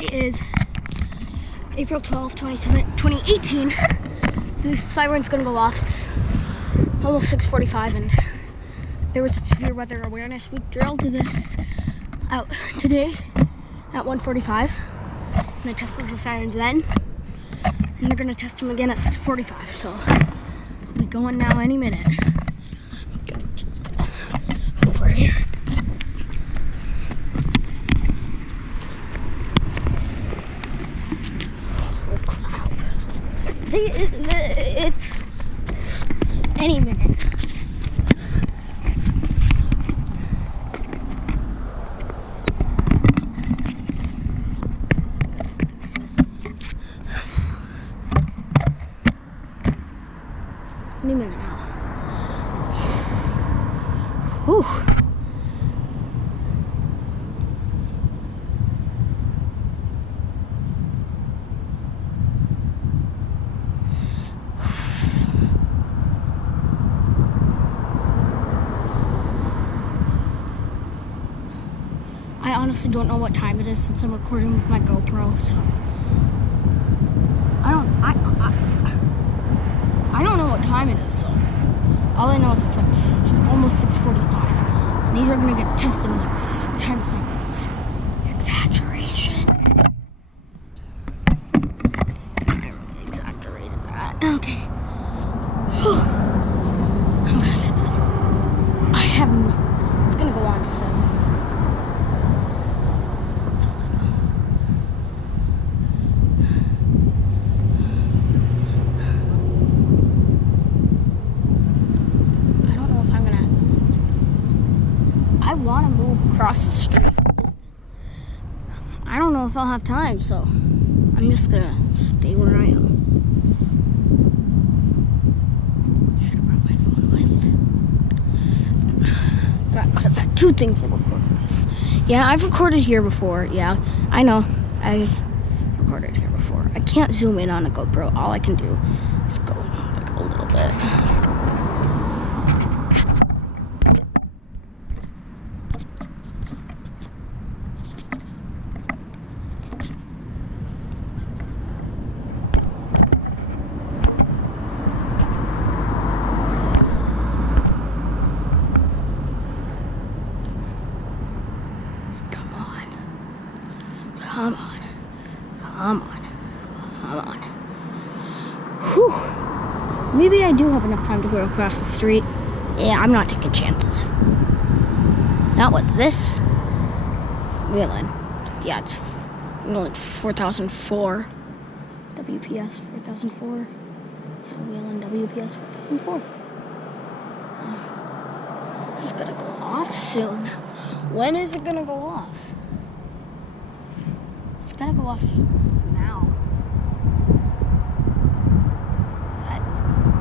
Today is April 12th, 2018. The siren's gonna go off. It's almost 6:45 and there was a severe weather awareness week drill to this out today at 1:45. And I tested the sirens then. And they're gonna test them again at 6:45. So we'll be going now any minute. Just gonna over here. It's any minute. Any minute now. Whew. I honestly don't know what time it is since I'm recording with my GoPro, so I don't know what time it is, so all I know is it's like almost 6:45, and these are gonna get tested in like 10 seconds. Exaggeration. I really exaggerated that. Okay. I'm gonna get this. It's gonna go on soon. I want to move across the street. I don't know if I'll have time, so I'm just gonna stay where I am. Should have brought my phone with. I could have had two things to record this. Yeah, I've recorded here before. Yeah, I know. I've recorded here before. I can't zoom in on a GoPro. All I can do is go like a little bit. Come on. Whew. Maybe I do have enough time to go across the street. Yeah, I'm not taking chances. Not with this Whelen. Yeah, it's Whelen 4004. WPS 4004. Whelen WPS 4004. It's gonna go off soon. When is it gonna go off? It's gonna go off now.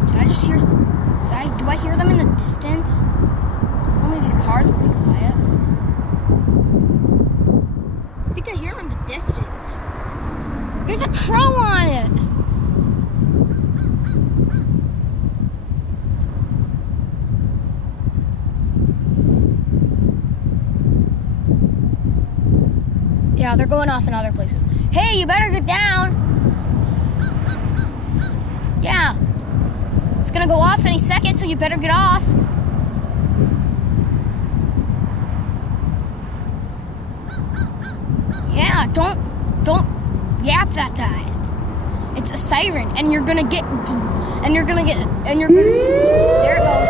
Did I just hear? Do I hear them in the distance? If only these cars would be quiet. I think I hear them in the distance. There's a crow on it. Yeah, they're going off in other places. Hey, you better get down. Yeah. It's gonna go off any second, so you better get off. Yeah, don't yap that time. It's a siren, and there it goes.